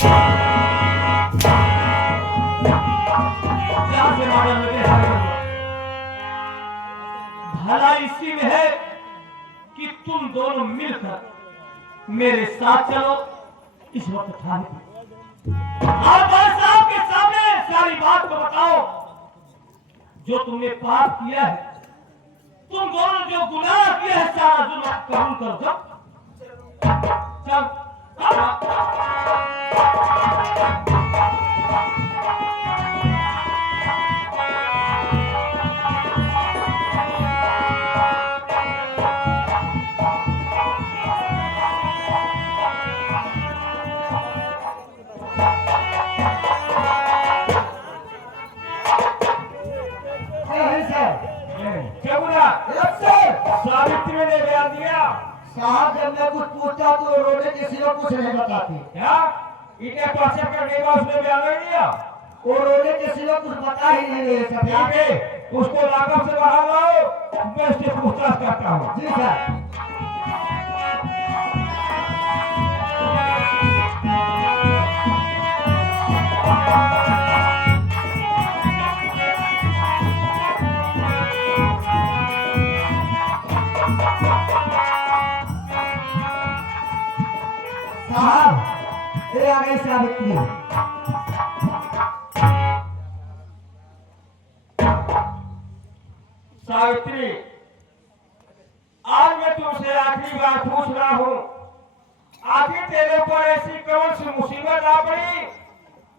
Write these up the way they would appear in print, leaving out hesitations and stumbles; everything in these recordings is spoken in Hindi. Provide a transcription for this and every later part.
भला इसी में है कि तुम दोनों मिलकर मेरे साथ चलो इस वक्त थाने पर। आप भाई साहब के सामने सारी बात को बताओ। जो तुमने पाप किया है, तुम दोनों जो गुनाह किया है, सारा जुर्म कबूल कर दो। चल सावित्री ने बयान दिया। साहब जब मैं कुछ पूछता तो रोने किसी को कुछ नहीं बताती। क्या इनके टॉर्चर करने का उसने बयान नहीं दिया? वो रोने किसी को कुछ बता ही नहीं रहे सब। ठीक है, उसको लाकअप से बाहर लाओ, मैं उससे पूछताछ करता हूँ। जी सर। साहब ये आ गई सावित्री। सावित्री, आज मैं तुमसे आखिरी बार पूछ रहा हूँ, आखिर तेरे ऊपर ऐसी कौन सी मुसीबत आ पड़ी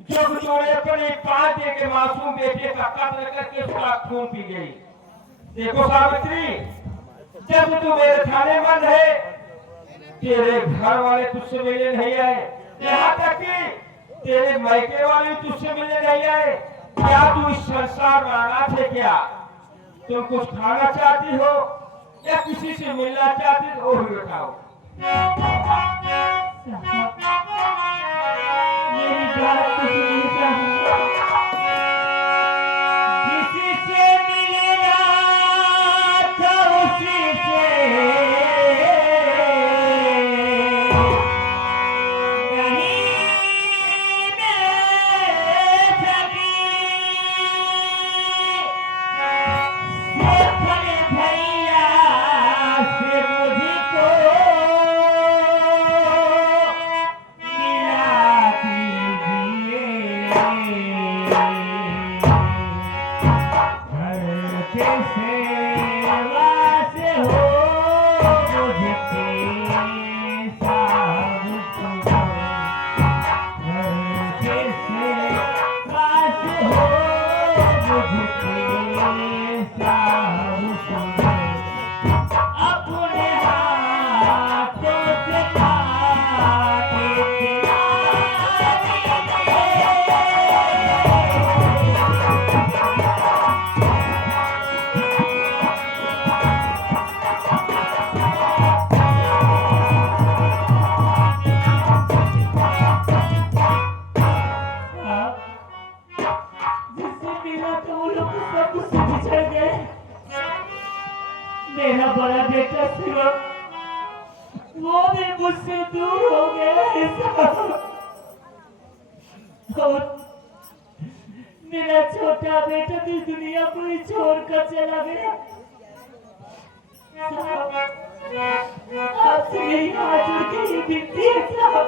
जो तूने अपने 5 दिन के मासूम बेटे का कत्ल करके उसका खून पी गई? देखो सावित्री, जब तू मेरे थाने बंद है, तेरे घर वाले तुझसे मिलने नहीं आए, यहाँ तक कि तेरे मायके वाले तुझसे मिलने नहीं आए। क्या तू इस संसार में अनाथ है क्या? तुम कुछ खाना चाहती हो या किसी से मिलना चाहती हो, वो भी बताओ। मेरी बात तो सुनिए साहब। किसी से मिलना था उसी से मेरा बड़ा बेटा सिवा वो भी मुझसे दूर हो गया है और मेरा छोटा बेटा भी दुनिया को ही छोड़कर चला गया। आपसे यही हाथ जोड़ के ही विनती है साहब,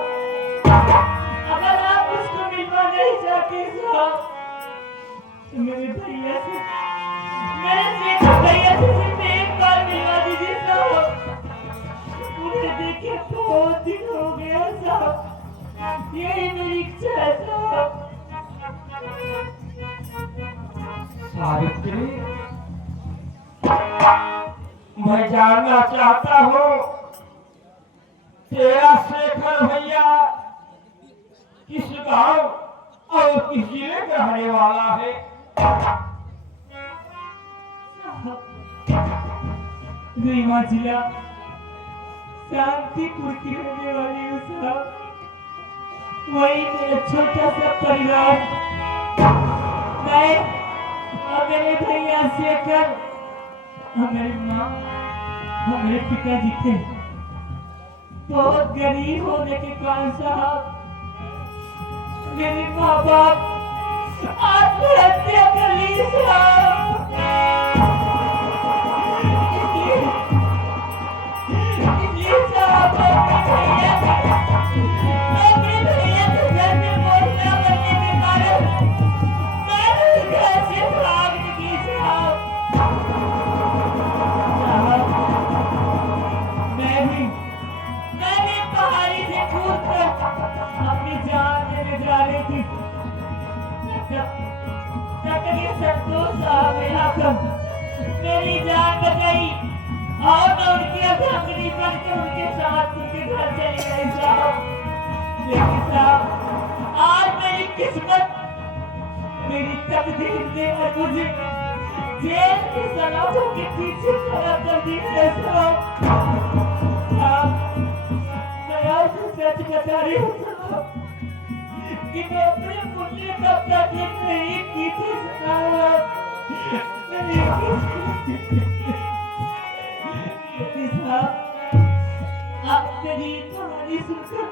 अगर आप उसको मिलवा नहीं चाहते साहब तो मेरे भैया से सिर्फ एक बार मिलवा दीजिए साहब। उन्हें देखे बहुत दिन हो गया साहब, यही मेरी इच्छा है साहब। सावित्री, मैं जानना चाहता हूँ तेरा शेखर भैया किस गांव और किस जिले का रहने वाला है? रीवा जिला शांतिपुर की रहने वाली हूँ साहब। वही मेरा छोटा सा परिवार, मैं और मेरे भैया शेखर, हमारी माँ, हमारे पिताजी थे बहुत गरीब होने के कारण साहब मेरी माँ बाप आत्महत्या कर ली साहब। इसलिए साहब अपने भैया के घर में मौत न करने के कारण मैं घर से भाग निकली साहब। मैं भी पहाड़ी से कूद कर अपनी जान देने जा रही थी। तकरीर संतोष साहब ने आकर मेरी जान बचाई और मैं उनकी अर्धांगिनी बनकर उनके साथ उनके घर चली गई साहब। लेकिन साहब आज मेरी किस्मत मेरी तकदीर ने मुझे जेल की सलाखों के पीछे खड़ा कर दिया है साहब। मैं आज सच बता रही हूँ साहब कि मैं अपने पुण्य का प्रतिज्ञा नहीं की थी साहब। आप मेरी कहानी सुनकर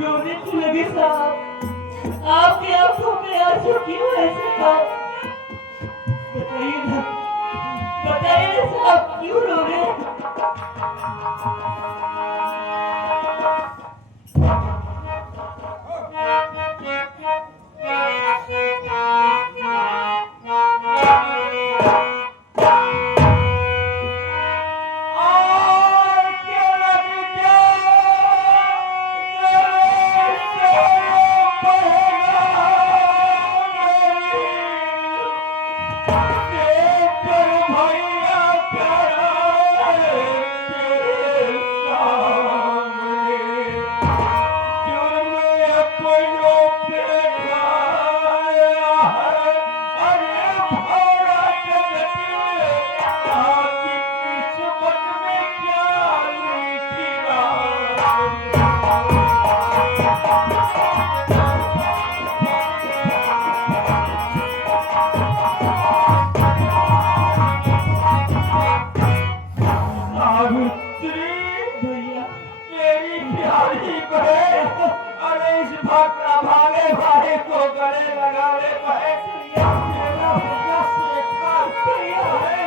रोने क्यों लगे साहब? आपकी आंखों में आंसू क्यों है साहब? बताइए ना साहब, क्यों रो रहे हैं? भागे भागे को गले लगाने पड़े मेरा बेटा शेखर भैया है।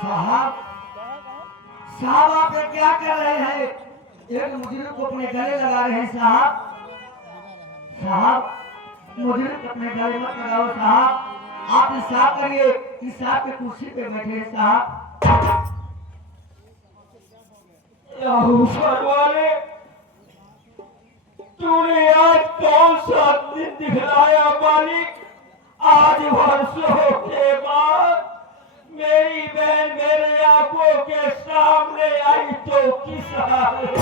साहब साहब आप ये क्या कर रहे हैं? एक मुजरिम को अपने गले लगा रहे हैं साहब। साहब मुजरिम को अपने गले मत लगाओ साहब। आप इंसाफ करिए, इंसाफ की कुर्सी पे बैठे साहब। वाले तूने आज कौन सा दिन दिखलाया मालिक? आज वर्षों के बाद मेरी बहन मेरे आंखों के सामने आई तो किस हाल में?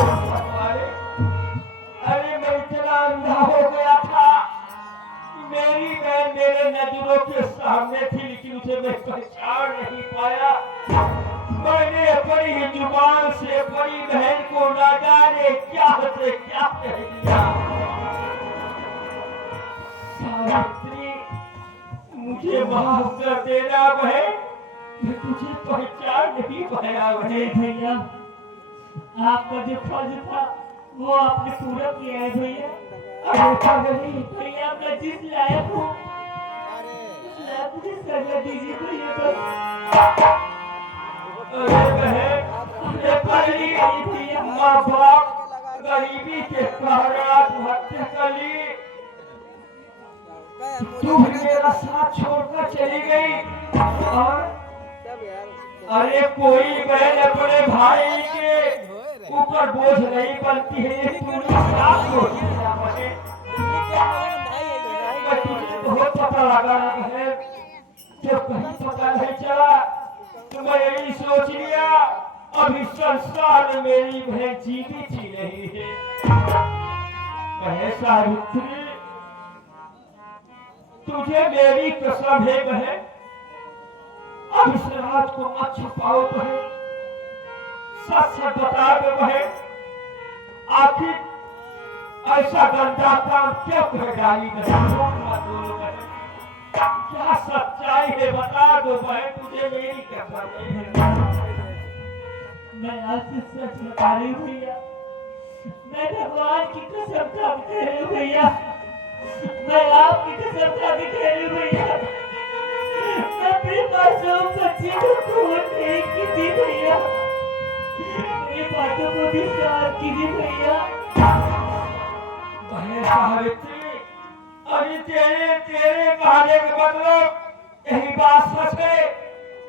अरे मैं इतना अंधा हो गया था। मेरी बहन मेरे नजरों के सामने थी लेकिन उसे मैं पहचान नहीं पाया। मैंने अपनी ही जुबान से अपनी बहन को ना जाने क्या से क्या कह दिया। सावित्री मुझे माफ कर देना बहन, मैं तुझे पहचान नहीं पाया बहन। भैया आपका जो फर्ज था वो आपने पूरा किया है भैया। अरे पागली भैया मैं जिस लायक हूँ उस लायक मुझे सजा दीजिए भैया बस। अरे बहन अरे पागली भैया माँ बाप गरीबी के कारण आत्महत्या कर ली। तू भी मेरा साथ छोड़कर चली गई और अरे कोई बहन अपने भाई के ऊपर बोझ नहीं बनती है। ये पूरी साथ हो गया बहन। बहुत पता लगा है जब कहीं पता नहीं चला तो मैं यही सोच लिया अभी संसार में मेरी बहन जीवित ही नहीं है। बहन सावित्री तुझे मेरी कसम है बहन, अब इस रात को मत छुपाओ बहन, सच सच बता दो बहन। आखिर ऐसा गंदा काम क्यों कर डाली बहन? क्या सच्चाई है बता दो बहन, तुझे मेरी कसम है। मैं आपसे सच बता रही हूँ भैया, मैं भगवान की कसम खा के कह रही हूँ भैया, मैं आपकी कसम खा के कह रही हूँ भैया, मैं अपनी मासूम बच्ची को खून नहीं की थी भैया, मेरी बातों को विश्वास कीजिए भैया। बहन सावित्री, अरे तेरे तेरे कहने का मतलब यही बात सच है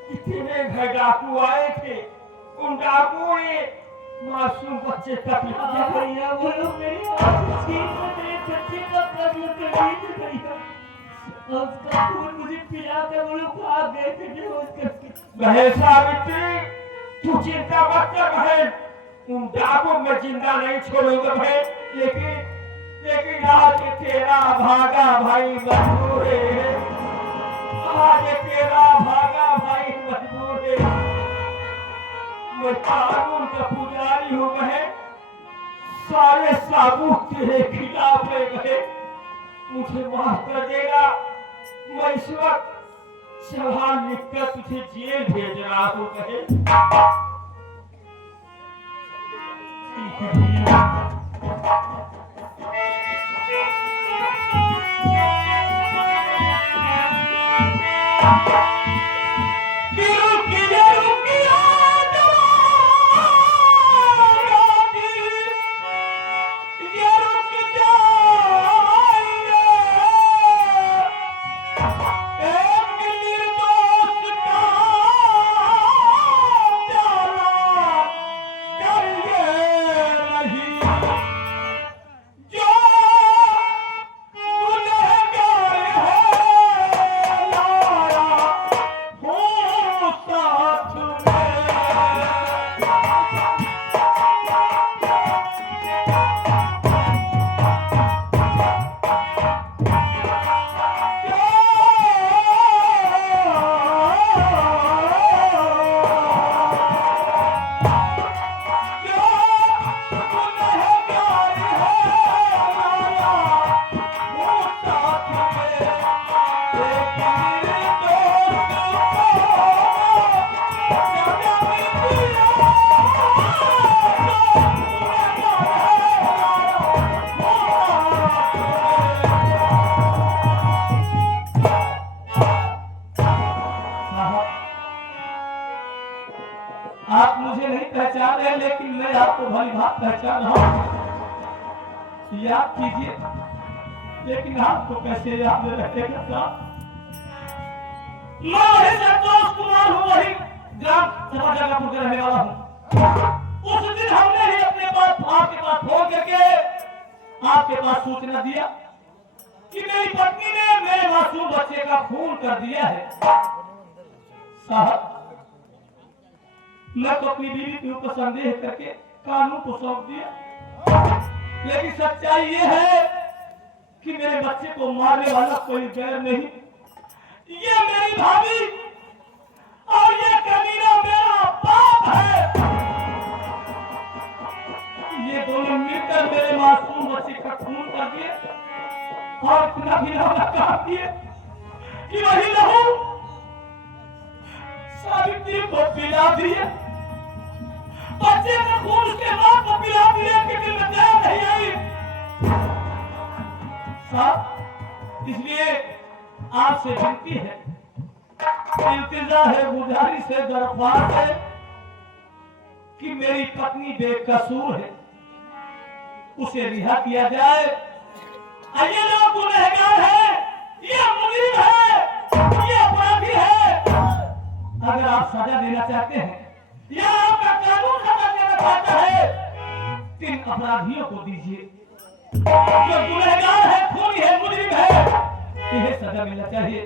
कि तेरे घर डाकू आए थे, उन डाकुओं ने मासूम बच्चे तक हाँ भैया, वो लोग मेरी माँ छीन कर मेरे बच्चे का कत्ल कर दिए थे भैया, और उसका खून मुझे पिला कर वो लोग भाग गए थे बेहोश करके। बहन सावित्री, तू चिंता मत कर बहन, उन डाकुओं में जिंदा नहीं छोड़ूंगा बहन, लेकिन लेकिन आज तेरा भागा भाई मजबूर है, आज तेरा भागा भाई मजबूर है। मैं कानून का पुजारी हूँ बहन, सारे साबूत तेरे खिलाफ है बहन, मुझे माफ कर देगा। मैं इस वक्त चालान लिखकर तुझे जेल भेज रहा हूँ बहन। ठीक है भैया। आप मुझे नहीं पहचान रहे, लेकिन मैं आपको भली भात पहचान रहा हूं। याद कीजिए, लेकिन आपको कैसे याद रखेगा साहब? मैं वही संतोष कुमार हूँ, वही ग्राम सभा जगापुर का रहने वाला हूँ। उस दिन हमने ही अपने पास आपके पास फोन करके आपके पास सूचना दिया कि मेरी पत्नी ने मेरे मासूम बच्चे का खून कर दिया है। साहब, मैं तो अपनी बीवी के ऊपर संदेह करके कानून को सौंप दिया, लेकिन सच्चाई ये है कि मेरे बच्चे को मारने वाला कोई गैर नहीं, ये मेरी भाभी और ये कमीना मेरा बाप है। ये दोनों मिलकर मेरे मासूम बच्चे का खून कर दिए और इतना घिनौना काम किए कि वही लहू सावित्री को पिला दिए, बच्चे का खून उसके मां को पिला दिए कि दिल में दया नहीं आई। साहब, इसलिए आपसे विनती है, इल्तिजा है, गुजारिश है, दरख्वास्त है कि मेरी पत्नी बेकसूर है, उसे रिहा किया जाए। ये लोग गुनहगार है, ये मुजरिम है, ये अपराधी है। अगर आप सजा देना चाहते हैं या आपका कानून सजा देना चाहता है, तीन अपराधियों को दीजिए, जो गुनहगार है, खूनी है, मुजरिम है, इन्हें सजा मिलना चाहिए।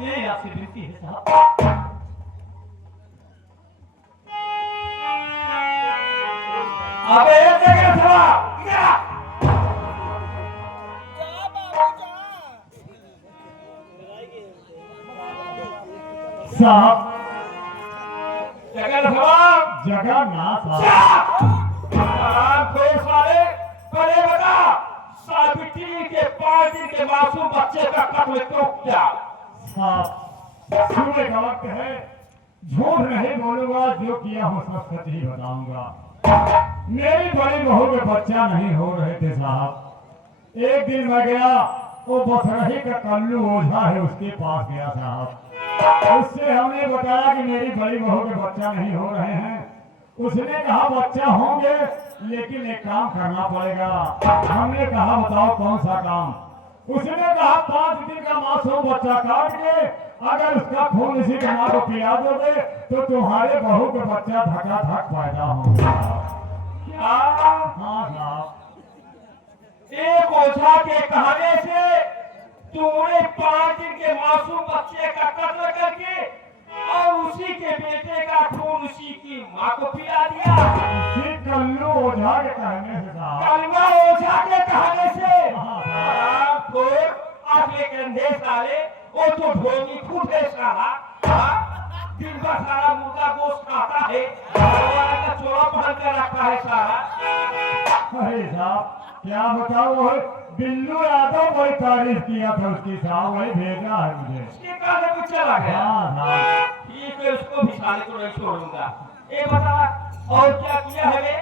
ये आपसे विनती है साहब। अबे एक जगह था साहब, जगह ना साहब, आराम से साले पहले बता, अभी 3 के 5 दिन के मासूम बच्चे का कत्ल क्यों किया? साहब सुबह का वक्त है, झूठ नहीं बोलूंगा, जो किया हूँ सब सच ही बताऊंगा। मेरी बड़ी बहू के बच्चा नहीं हो रहे थे साहब। एक दिन मैं गया, वो बसरही का कल्लू ओझा है उसके पास गया साहब। उससे हमने बताया कि मेरी बड़ी बहू के बच्चा नहीं हो रहे हैं। उसने कहा बच्चा होंगे लेकिन एक काम करना पड़ेगा। हमने कहा बताओ कौन सा काम? उसने कहा 5 दिन का मासूम बच्चा काट के अगर उसका खून इसी माँ को पिला दोगे तो तुम्हारे बहू का बच्चा धकाधक पैदा होगा। क्या? हाँ साहब। एक ओझा के कहने से तूने 5 दिन के मासूम बच्चे का कत्ल करके और उसी के बेटे का खून उसी की माँ को पिला दिया। उसी कल्लू ओझा के कहने से साहब। कलमा ओझा के कहने से हाँ साहब। तो आगे कंधे साले वो तो ढोंगी खुद है साला। हाँ? दिन भर सारा मुर्गा गोश्त खाता है, भगवान का चोला पहन कर रखा है साला। अरे साहब क्या बताओ, वो बिल्लू यादव कोई तारीफ किया था उसकी साहब, वही भेजा है मुझे। उसके कहने को चला गया। हाँ साहब। ठीक है, उसको भी साले को नहीं छोड़ूंगा। ये बता और क्या किया है वे?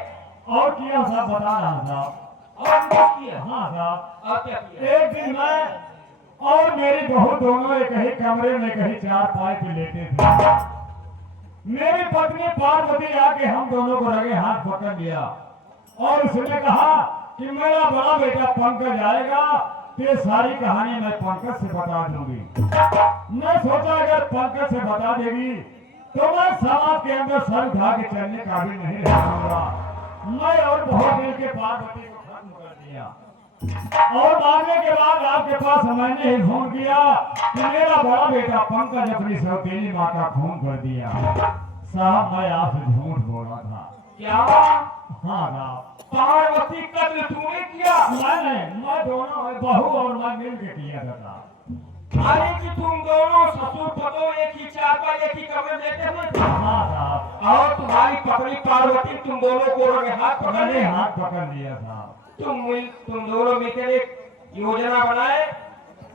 और किया साहब बता रहा साहब। और कुछ किया? हाँ साहब। और क्या किया? एक दिन मैं और मेरी बहू दोनों एक ही कमरे में कहीं चारपाई पे लेटे थे। मेरी पत्नी पार्वती आके हम दोनों को लगे हाथ पकड़ लिया और उसने कहा कि मेरा बड़ा बेटा पंकज आएगा तो ये सारी कहानी मैं पंकज से बता दूंगी। मैं सोचा अगर पंकज से बता देगी तो मैं समाज के अंदर सर उठा के चलने का भी नहीं रह पाऊंगा। मैं और बहू मिल के पार्वती को खत्म कर दिया और मारने के बाद आपके पास मैंने ही फोन किया कि मेरा बड़ा बेटा पंकज अपनी सौतेली माँ का खून कर दिया। साहब मैं आपसे झूठ बोला था। क्या? हाँ साहब। पार्वती कत्ल तूने किया? मैं दोनों बहू और मैं मिल के किया था। अरे कि तुम दोनों ससुर पतो एक ही चारपाई एक ही कमरे लेते थे? हाँ साहब। और तुम्हारी पत्नी पार्वती तुम दोनों को लगे हाथ पकड़ मैंने लिया? हाथ पकड़ लिया साहब। तुम दोनों मिलकर एक योजना बनाए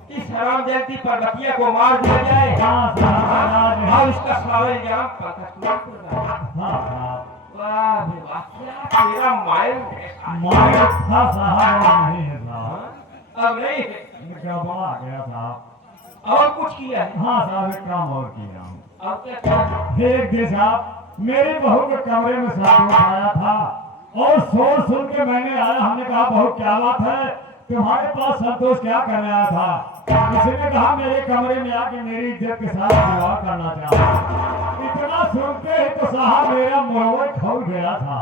कि शराब जयंती पार्वतिया को मार दिया जाए। हाँ साहब। और उसका सारा इल्जाम पंकज पर जाए। हाँ साहब। वाह बे वाह, क्या तेरा माइंड है। मारे था साहब और नहीं है साहब। अब नहीं है। क्या बड़ा गया साहब। और कुछ किया है? हाँ साहब एक काम और किया हूँ। अब क्या किया? एक दिन साहब मेरी बहू के कमरे में संतोष आया था और शोर सुन के मैंने आया। हमने कहा बहू क्या बात है, तुम्हारे पास संतोष क्या करने आया था? उसने कहा मेरे कमरे में आके मेरी इज्जत के साथ विवाह करना चाहा। इतना सुनते ही तो साहब मेरा मुंह खोल गया था।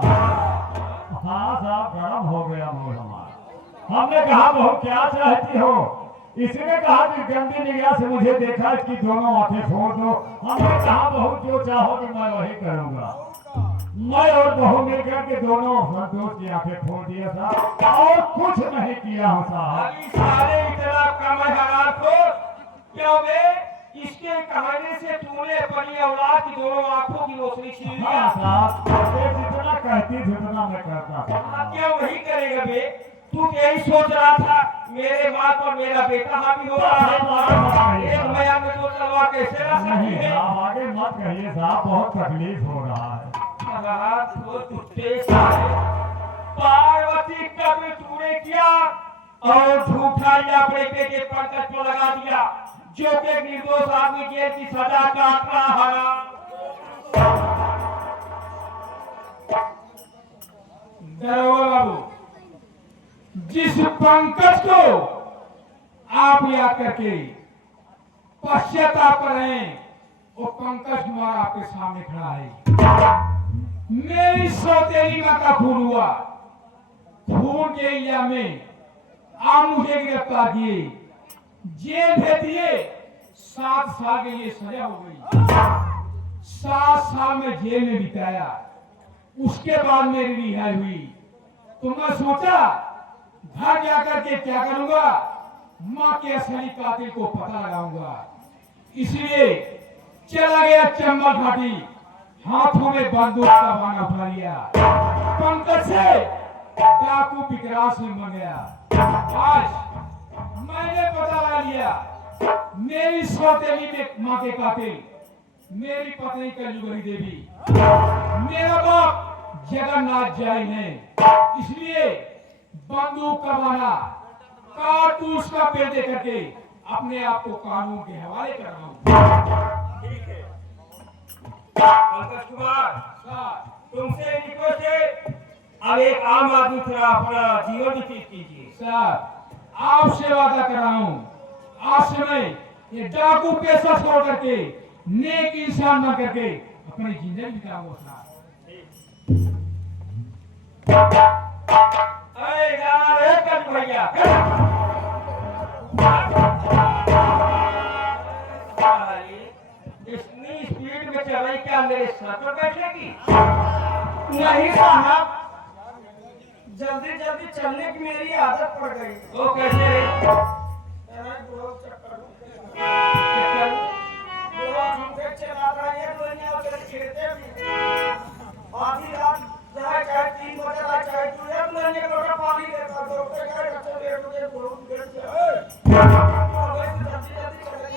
हाँ साहब गर्म हो गया मुंह हमारा। हमने कहा बहू क्या चाहती हो? इसने कहा कि गंदी निगाह से मुझे देखा, इसकी दोनों आंखें फोड़ दो। हमने कहा बहू जो चाहोगे मैं वही करूंगा। मैं और बहू मिलकर के दोनों संतोष की आंखें फोड़ दिया था और कुछ नहीं किया हूँ साहब। अभी सारे इतना कम है हालात को क्या वे इसके कहने से तूने अपनी औलाद की दोनों आंखों की रोशनी छीन लिया? हाँ साहब ये जितना कहती थी उतना मैं करता था। हाँ, क्या वही करेगा बे? तू यही सोच रहा था मेरे माँ पर मेरा बेटा हावी हो रहा है। एक मया में तो तलवार कैसे रह सकती नहीं है? साहब आगे मत कहिए साहब, बहुत तकलीफ हो रहा है। पार्वती का भी तूने किया और झूठा या अपने बेटे पंकज को लगा दिया, जो कि निर्दोष आदमी जेल की सजा काट रहा है। दरोगा बाबू, जिस पंकज को आप याद करके पश्चाताप कर रहे हैं वो पंकज कुमार आपके सामने खड़ा है। मेरी सौतेली मां का खून हुआ, खून के इल्जाम में आप मुझे गिरफ्तार किए, जेल भेज दिए। 7 साल के लिए सजा हो गई। 7 साल में जेल में बिताया, उसके बाद मेरी रिहाई हुई। तो मैं सोचा घर जाकर के क्या करूंगा, मां के असली कातिल को पता लगाऊंगा। इसलिए चला गया चंबल घाटी, हाथों में बंदूक का बाना उठा लिया। पंकज से डाकू विकराल से मर गया। आज मैंने पता लगा लिया, मेरी सौतेली माँ के कातिल मेरी पत्नी कलयुगी देवी, मेरा बाप जगन्नाथ जैन है। इसलिए बंदूक का बहाना, कारतूस का पेड़ दे करके अपने आप को कानून के हवाले कर रहा हूँ। ठीक है पंकज कुमार, तुमसे रिक्वेस्ट है, अब एक आम आदमी थोड़ा अपना जीवन व्यतीत कीजिए। सर आपसे वादा कर रहा हूँ, आज से मैं ये डाकू पेशा छोड़ करके नेक इंसान बन करके अपनी जिंदगी बिताऊंगा सर। अरे यार एक कर भैया इतनी स्पीड में चल रही, क्या मेरे सर पर बैठेगी? नहीं साहब, जल्दी जल्दी चलने की मेरी आदत पड़ गई। वो कैसे? आधी रात चाहे 3 बजे चाहे 1 महीने का लोटा पानी लेता दो रुपए का बच्चे डेढ़ बजे बहुत देर से जल्दी जल्दी चलने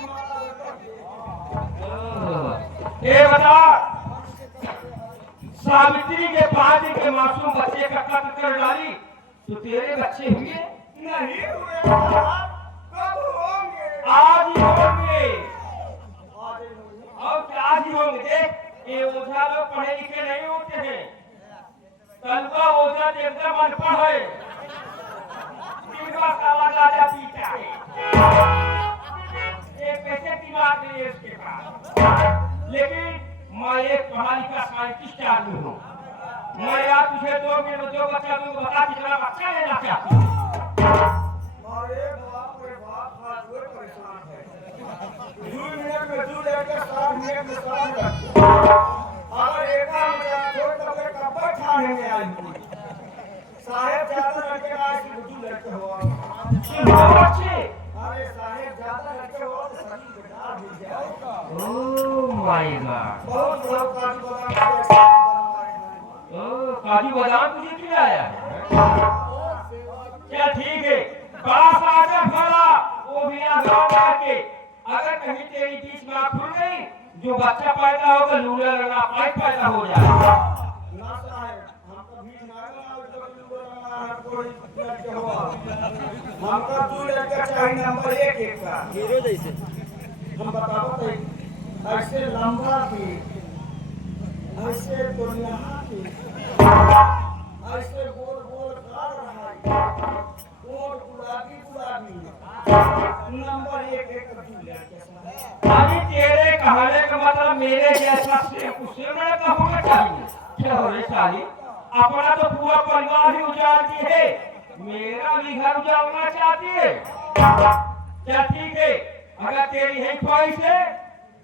ये बता, सावित्री के 5 दिन के मासूम बच्चे का कत्ल कर डाली तो तेरे बच्चे हुए? नहीं हुए साहब, कब होंगे? आज ही होंगे। आज ही होंगे। और क्या आज ही होंगे? देख, ये ओझा लोग पढ़े लिखे नहीं होते हैं। तलवा ओझा एकदम अनपढ़ है, दिलवा काला राजा पीता है। ये कैसे दिमाग नहीं है इसके पास? लेकिन मैं एक पढ़ा लिखा साइंटिस्ट आदमी हूँ। मैं आज तुझे 2 मिनट में 2 बच्चा दूंगा, बता कितना बच्चा लेना चाहती हूँ। अरे बाप रे बाप, आज वो परेशान है। 2 मिनट में 2 लेकर 7 मिनट में 7 मिनट। अगर एक मिनट छोड़ तो फिर कब ठाने में आएंगे? साहेब ज्यादा लड़के ना ऐसे 2 लड़के हो। बच्चे अरे साहेब ज्यादा लड़के हो तो सभी बेकार हो जाए। Oh my God. बहुत लोग काजू बादाम के साथ ओह काजू बादाम तुझे खिलाया है? क्या ठीक है, बास आकर फला वो भी आगाम करके, अगर कहीं तेरी बीच में खुल गई, जो बच्चा पैदा होगा लूला लगा पाइप पैदा हो जाएगा। ना साहेब, हम कभी ना तो लूला कोई लड़के हो। हमका 2 लड़का चाहिए, नंबर 1 का हीरो जैसे। हम बताओ तो ऐसे लंबा भी, ऐसे दुनिया की, ऐसे गोल गोल गाल रहा है, और गुलाबी गुलाबी, नंबर 1 का 2 लड़के साहब। अभी तेरे कहने का मतलब मेरे जैसा से उसे मैं कहूँगा चाहिए। क्या हो रे साली, अपना तो पूरा परिवार ही उजाड़ दी है, मेरा भी घर उजाड़ना चाहती है? क्या ठीक है, अगर तेरी है ख्वाहिश है,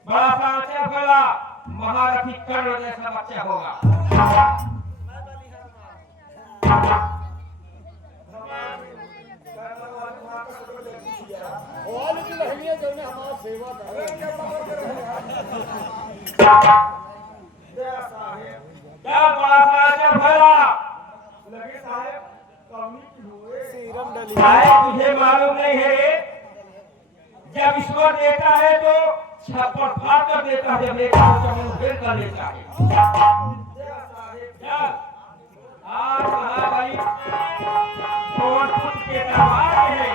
बड़ा सांचा बड़ा महारथी कर्ण जैसा बच्चा होगा। क्या बड़ा सांचा भला? लगे साहेब कमी हुए सीरम डली। शायद तुझे मालूम नहीं है, जब ईश्वर देता है तो छप्पर फाड़ कर देता है, जब लेता है तो चमन फेर कर देता है। चल, आज महाबली सोनपुर के दरबार में है।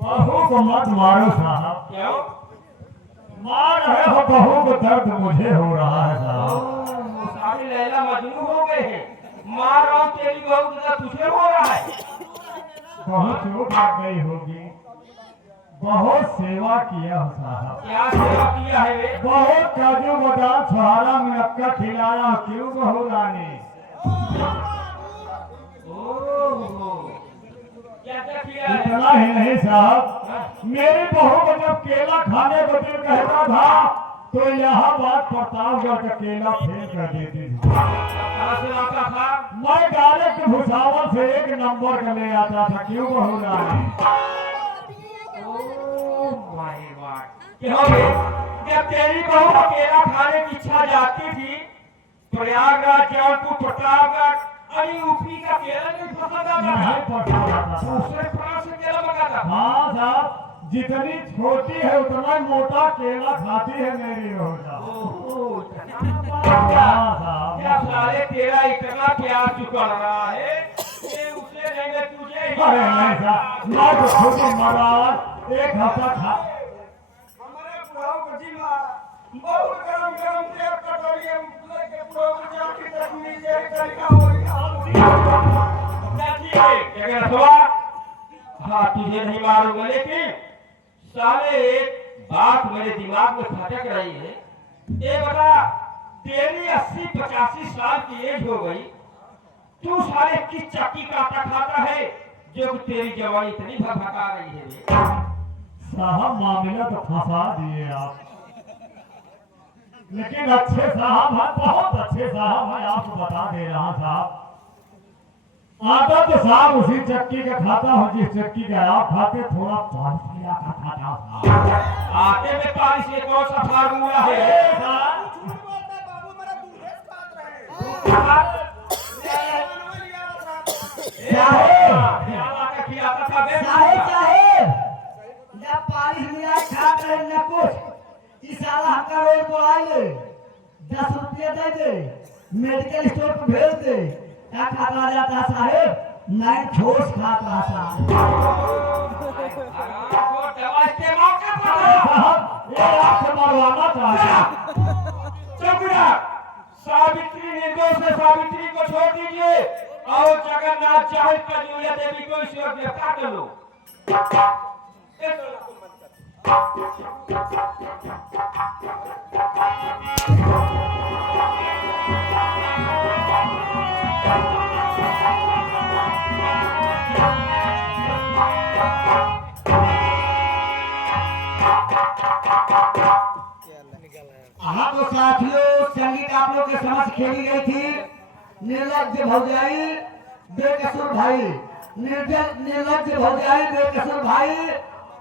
बहू को मत मारो साहब, क्यों? मार रहे हो बहू को, दर्द मुझे हो रहा है साहब। सारी लैला मजनू हो गए हैं, मार रहा हूं तेरी बहू तो तुझे हो रहा है। बहुत चोट लग गई होगी, बहुत सेवा किया हो साहब, क्या सेवा किया है वे? बहुत काजू बादाम छुहारा मुनक्का खिलाया, क्यों बहू रानी? ओह, क्या क्या किया है? इतना ही नहीं साहब, मेरी बहू को जब केला खाने को दिल कहता था तो इलाहाबाद प्रतापगढ़ का केला फेल कर देती थी। कहाँ से आता था? मैं डायरेक्ट भुसावल से 1 नंबर का ले आता था। क्यों बहू रानी? Oh my God. क्यों बे? जब तेरी बहू अकेला खाने की इच्छा जाती थी, प्रयागराज, जौनपुर, प्रतापगढ़, अरे यूपी का केला नहीं पसंद आता नहीं था? पसंद आता था। दूसरे प्रांत से केला मंगाता था? हाँ साहब, जितनी छोटी है उतना मोटा केला खाती है मेरी बहू साहब। ओहो, इतना बात क्या? हाँ साहब। क्या साले तेरा इतना प्यार चुका रहा है कि उसे नहीं मैं तुझे ही अरे नहीं साहब, मैं तो खुद ही महाराज 1 हफ्ता खा। हमारे पुलाव को जी मारा, बहुत गरम गरम तेल कटोरी हम लेके पुलाव को जाके चटनी से तरीका हो गया। क्या ठीक है? क्या कह रहा था? हाँ, तुझे नहीं मारूंगा, लेकिन साले एक बात मेरे दिमाग में खटक रही है। ये बता, तेरी 80-85 साल की एज हो गई, तू साले किस चक्की का आटा खाता है जो कि तेरी जवानी इतनी भभका रही है बे? साहब मामला तो फंसा दिए आप, लेकिन अच्छे साहब हैं, बहुत अच्छे साहब हैं। आपको बता दे रहा साहब, आटा तो साहब उसी चक्की का खाता हूँ जिस चक्की का आप खाते। थोड़ा पानी पिया का खाता साहब। आटे में पालिश से कौन सा फार्मूला है? साहेब जब पालिश मिला खा रहे न कुछ, इस साला हमका रोज बोलाई ले 10 रुपया दे दे, मेडिकल स्टोर पर भेज दे। क्या खाता जाता साहेब? मैं ठोस खाता साहब। दवा इस्तेमाल कर रहा है। साहब ये आपसे मरवाना चाहता। चौकीदार, सावित्री निर्दोष है, सावित्री को छोड़ दीजिए और जगन्नाथ चाहे कजूरिया देवी को इस वक्त गिरफ्तार कर लो। हाँ तो साथियों, संगीत आप लोग के समझ खेली गई थी। निर्लज्ज भौजाई बेकसूर भाई, निर्लज्ज भौजाई बेकसूर भाई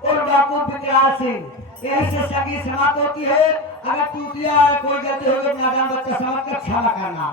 और डाकू विकराल सिंह। यही से संगीत समाप्त होती है। अगर टूटिया कोई गलती हो गई नादान बच्चा समझ कर क्षमा करना।